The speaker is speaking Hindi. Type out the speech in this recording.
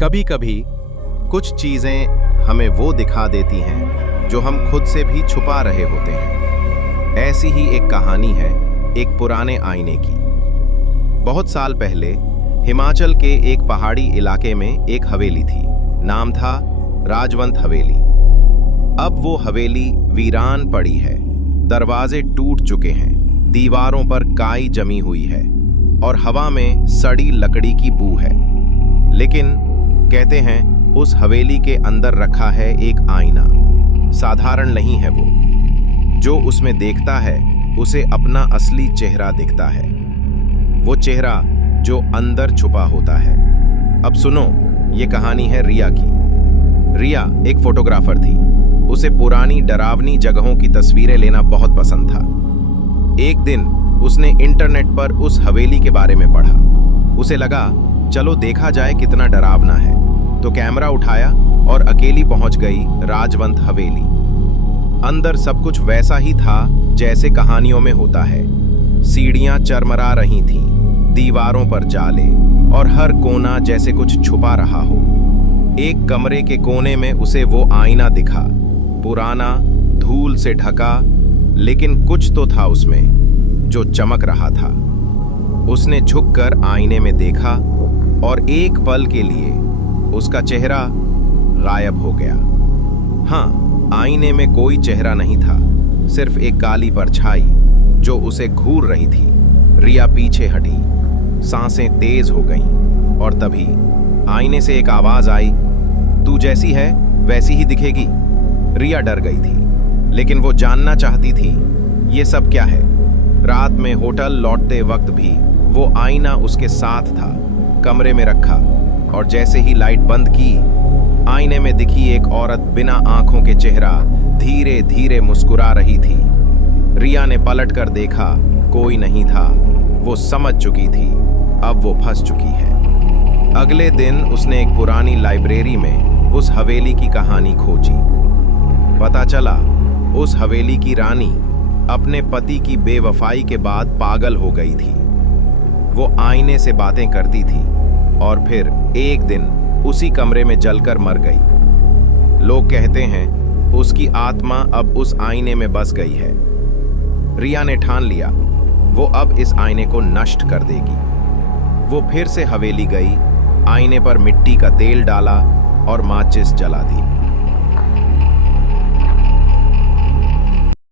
कभी कभी कुछ चीजें हमें वो दिखा देती हैं जो हम खुद से भी छुपा रहे होते हैं। ऐसी ही एक कहानी है एक पुराने आईने की। बहुत साल पहले हिमाचल के एक पहाड़ी इलाके में एक हवेली थी। नाम था राजवंत हवेली। अब वो हवेली वीरान पड़ी है। दरवाजे टूट चुके हैं, दीवारों पर काई जमी हुई है और हवा में सड़ी लकड़ी की बू है। लेकिन कहते हैं उस हवेली के अंदर रखा है एक आईना। साधारण नहीं है वो। जो उसमें देखता है उसे अपना असली चेहरा दिखता है, वो चेहरा जो अंदर छुपा होता है। अब सुनो, ये कहानी है रिया की। रिया एक फोटोग्राफर थी। उसे पुरानी डरावनी जगहों की तस्वीरें लेना बहुत पसंद था। एक दिन उसने इंटरनेट पर उस हवेली के बारे में पढ़ा। उसे लगा चलो देखा जाए कितना डरावना है। तो कैमरा उठाया और अकेली पहुंच गई राजवंत हवेली। अंदर सब कुछ वैसा ही था जैसे कहानियों में होता है। सीढ़ियां चरमरा रही थीं, दीवारों पर जाले और हर कोना जैसे कुछ छुपा रहा हो। एक कमरे के कोने में उसे वो आईना दिखा, पुराना, धूल से ढका, लेकिन कुछ तो था उसमें जो चमक रहा था। उसने झुककर आईने में देखा और एक पल के लिए उसका चेहरा गायब हो गया। हाँ, आईने में कोई चेहरा नहीं था, सिर्फ एक काली परछाई जो उसे घूर रही थी। रिया पीछे हटी, सांसें तेज हो गईं और तभी आईने से एक आवाज आई, तू जैसी है वैसी ही दिखेगी। रिया डर गई थी, लेकिन वो जानना चाहती थी ये सब क्या है। रात में होटल लौटते वक्त भी वो आईना उसके साथ था, कमरे में रखा, और जैसे ही लाइट बंद की, आईने में दिखी एक औरत बिना आंखों के चेहरा धीरे धीरे मुस्कुरा रही थी। रिया ने पलटकर देखा, कोई नहीं था। वो समझ चुकी थी अब वो फंस चुकी है। अगले दिन उसने एक पुरानी लाइब्रेरी में उस हवेली की कहानी खोजी। पता चला उस हवेली की रानी अपने पति की बेवफाई के बाद पागल हो गई थी। वो आईने से बातें करती थी और फिर एक दिन उसी कमरे में जलकर मर गई। लोग कहते हैं उसकी आत्मा अब उस आईने में बस गई है। रिया ने ठान लिया वो अब इस आईने को नष्ट कर देगी। वो फिर से हवेली गई, आईने पर मिट्टी का तेल डाला और माचिस जला दी।